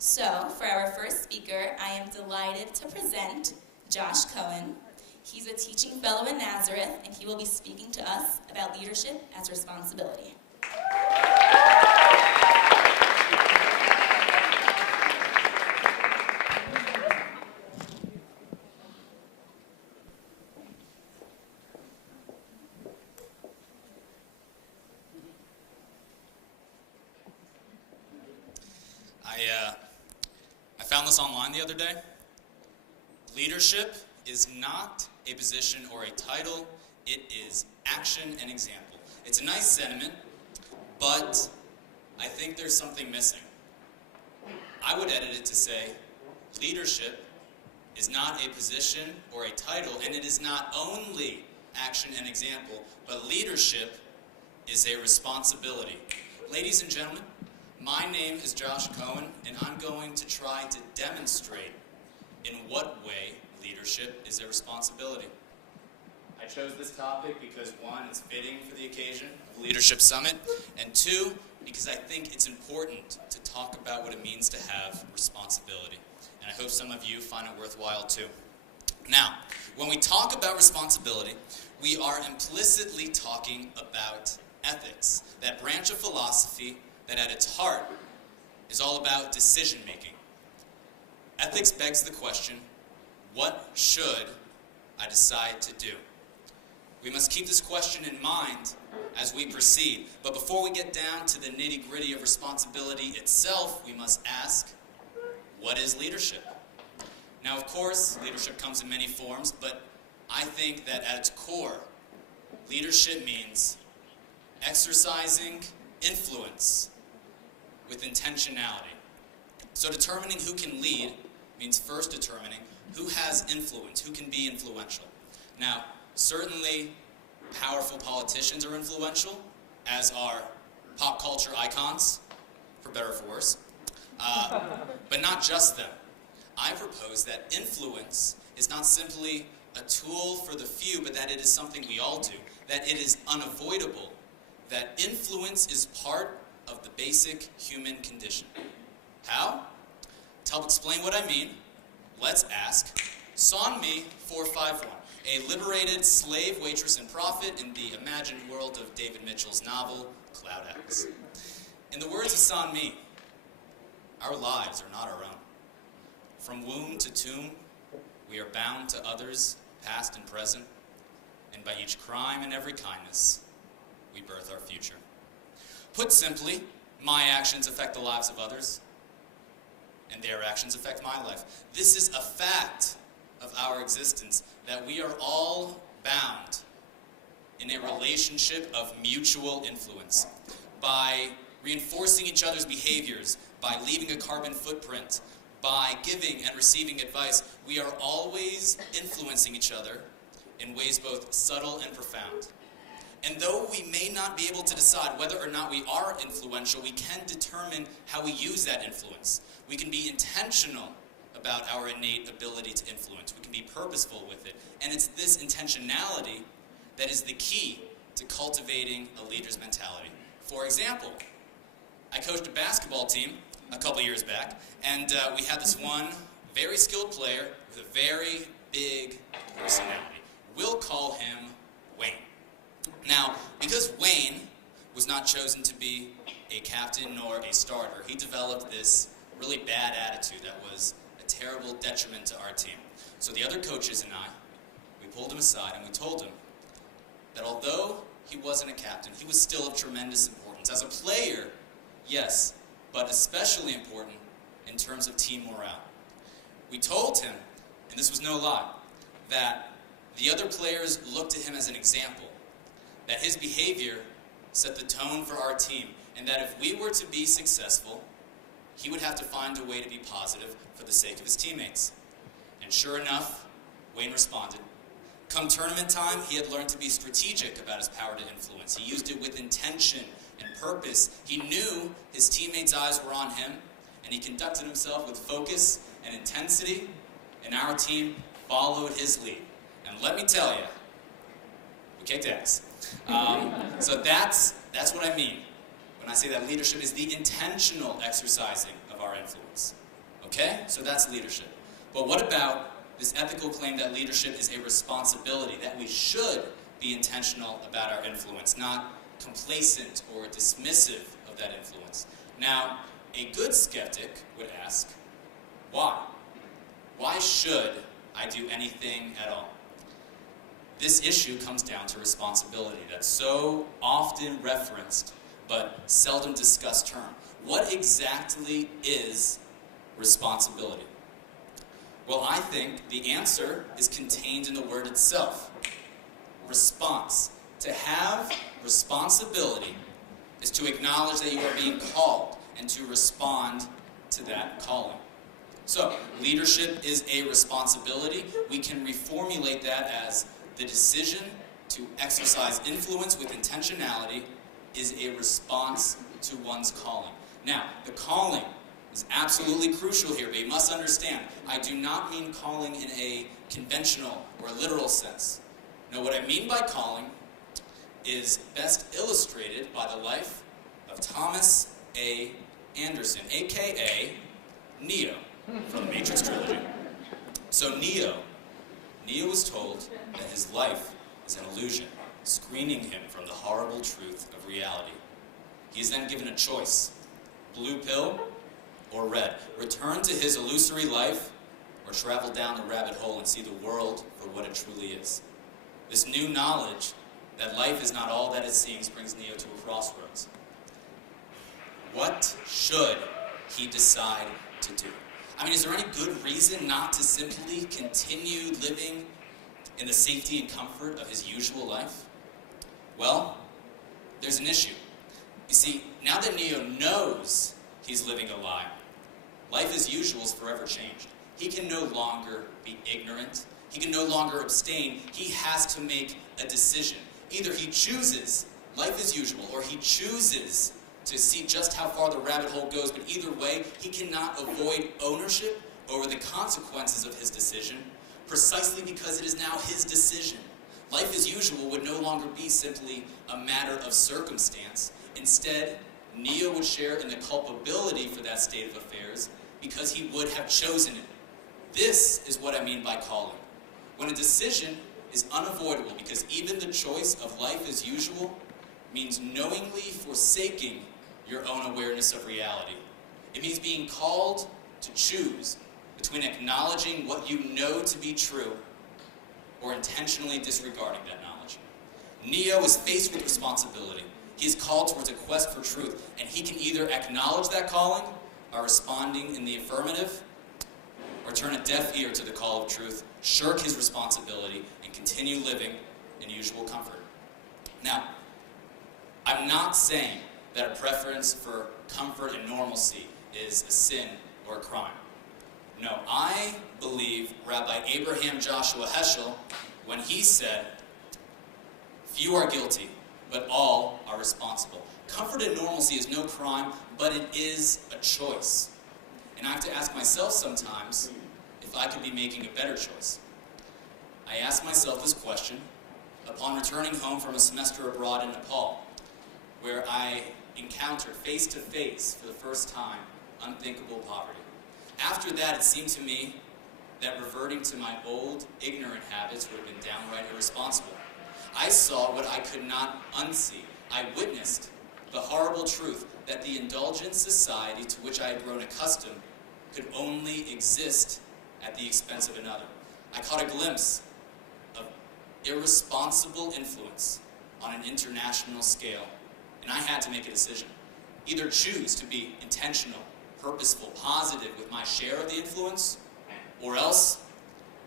So, for our first speaker, I am delighted to present Josh Cohen. He's a teaching fellow in Nazareth, and he will be speaking to us about leadership as responsibility. I found this online the other day. Leadership is not a position or a title, it is action and example. It's a nice sentiment, but I think there's something missing. I would edit it to say, leadership is not a position or a title, and it is not only action and example, but leadership is a responsibility. Ladies and gentlemen, my name is Josh Cohen, and I'm going to try to demonstrate in what way leadership is a responsibility. I chose this topic because, one, it's fitting for the occasion of Leadership Summit, and two, because I think it's important to talk about what it means to have responsibility. And I hope some of you find it worthwhile too. Now, when we talk about responsibility, we are implicitly talking about ethics, that branch of philosophy that at its heart is all about decision-making. Ethics begs the question, what should I decide to do? We must keep this question in mind as we proceed. But before we get down to the nitty-gritty of responsibility itself, we must ask, what is leadership? Now, of course, leadership comes in many forms, but I think that at its core, leadership means exercising influence with intentionality. So determining who can lead means first determining who has influence, who can be influential. Now, certainly powerful politicians are influential, as are pop culture icons, for better or for worse. But not just them. I propose that influence is not simply a tool for the few, but that it is something we all do, that it is unavoidable, that influence is part of the basic human condition. How? To help explain what I mean, let's ask Sonmi 451, a liberated slave waitress and prophet in the imagined world of David Mitchell's novel, Cloud Atlas. In the words of Sonmi, our lives are not our own. From womb to tomb, we are bound to others, past and present, and by each crime and every kindness, we birth our future. Put simply, my actions affect the lives of others, and their actions affect my life. This is a fact of our existence, that we are all bound in a relationship of mutual influence. By reinforcing each other's behaviors, by leaving a carbon footprint, by giving and receiving advice, we are always influencing each other in ways both subtle and profound. And though we may not be able to decide whether or not we are influential, we can determine how we use that influence. We can be intentional about our innate ability to influence. We can be purposeful with it. And it's this intentionality that is the key to cultivating a leader's mentality. For example, I coached a basketball team a couple years back, and we had this one very skilled player with a very big personality. We'll call him Wayne. Now, because Wayne was not chosen to be a captain nor a starter, he developed this really bad attitude that was a terrible detriment to our team. So the other coaches and I, we pulled him aside and we told him that although he wasn't a captain, he was still of tremendous importance. As a player, yes, but especially important in terms of team morale. We told him, and this was no lie, that the other players looked to him as an example, that his behavior set the tone for our team, and that if we were to be successful, he would have to find a way to be positive for the sake of his teammates. And sure enough, Wayne responded. Come tournament time, he had learned to be strategic about his power to influence. He used it with intention and purpose. He knew his teammates' eyes were on him, and he conducted himself with focus and intensity, and our team followed his lead. And let me tell you, we kicked ass. So that's what I mean when I say that leadership is the intentional exercising of our influence. Okay? So that's leadership. But what about this ethical claim that leadership is a responsibility, that we should be intentional about our influence, not complacent or dismissive of that influence? Now, a good skeptic would ask, why? Why should I do anything at all? This issue comes down to responsibility. That's so often referenced, but seldom discussed term. What exactly is responsibility? Well, I think the answer is contained in the word itself. Response. To have responsibility is to acknowledge that you are being called and to respond to that calling. So, leadership is a responsibility. We can reformulate that as the decision to exercise influence with intentionality is a response to one's calling. Now, the calling is absolutely crucial here, but you must understand, I do not mean calling in a conventional or literal sense. No, what I mean by calling is best illustrated by the life of Thomas A. Anderson, a.k.a. Neo, from the Matrix trilogy. So Neo was told that his life is an illusion, screening him from the horrible truth of reality. He is then given a choice, blue pill or red. Return to his illusory life or travel down the rabbit hole and see the world for what it truly is. This new knowledge that life is not all that it seems brings Neo to a crossroads. What should he decide to do? I mean, is there any good reason not to simply continue living in the safety and comfort of his usual life? Well, there's an issue. You see, now that Neo knows he's living a lie, life as usual is forever changed. He can no longer be ignorant. He can no longer abstain. He has to make a decision. Either he chooses life as usual, or he chooses to see just how far the rabbit hole goes, but either way, he cannot avoid ownership over the consequences of his decision, precisely because it is now his decision. Life as usual would no longer be simply a matter of circumstance. Instead, Neo would share in the culpability for that state of affairs because he would have chosen it. This is what I mean by calling. When a decision is unavoidable because even the choice of life as usual means knowingly forsaking your own awareness of reality. It means being called to choose between acknowledging what you know to be true or intentionally disregarding that knowledge. Neo is faced with responsibility. He is called towards a quest for truth, and he can either acknowledge that calling by responding in the affirmative, or turn a deaf ear to the call of truth, shirk his responsibility, and continue living in usual comfort. Now, I'm not saying that a preference for comfort and normalcy is a sin or a crime. No, I believe Rabbi Abraham Joshua Heschel when he said, "Few are guilty, but all are responsible." Comfort and normalcy is no crime, but it is a choice. And I have to ask myself sometimes if I could be making a better choice. I ask myself this question upon returning home from a semester abroad in Nepal, where I encountered face-to-face for the first time unthinkable poverty. After that, it seemed to me that reverting to my old, ignorant habits would have been downright irresponsible. I saw what I could not unsee. I witnessed the horrible truth that the indulgent society to which I had grown accustomed could only exist at the expense of another. I caught a glimpse of irresponsible influence on an international scale, and I had to make a decision. Either choose to be intentional, purposeful, positive with my share of the influence, or else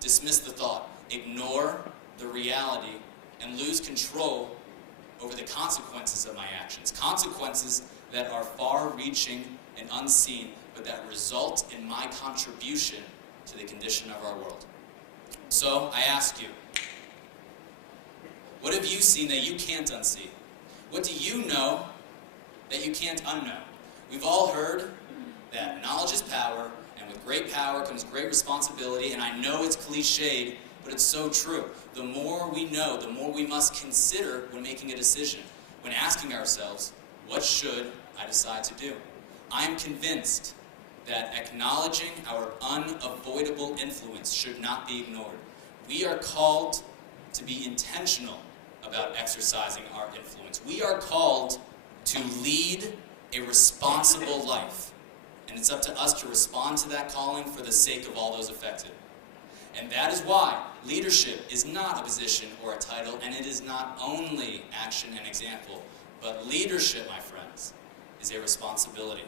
dismiss the thought, ignore the reality, and lose control over the consequences of my actions. Consequences that are far-reaching and unseen, but that result in my contribution to the condition of our world. So, I ask you, what have you seen that you can't unsee? What do you know that you can't unknow? We've all heard that knowledge is power, and with great power comes great responsibility, and I know it's cliched, but it's so true. The more we know, the more we must consider when making a decision, when asking ourselves, what should I decide to do? I'm convinced that acknowledging our unavoidable influence should not be ignored. We are called to be intentional about exercising our influence. We are called to lead a responsible life. And it's up to us to respond to that calling for the sake of all those affected. And that is why leadership is not a position or a title, and it is not only action and example, but leadership, my friends, is a responsibility.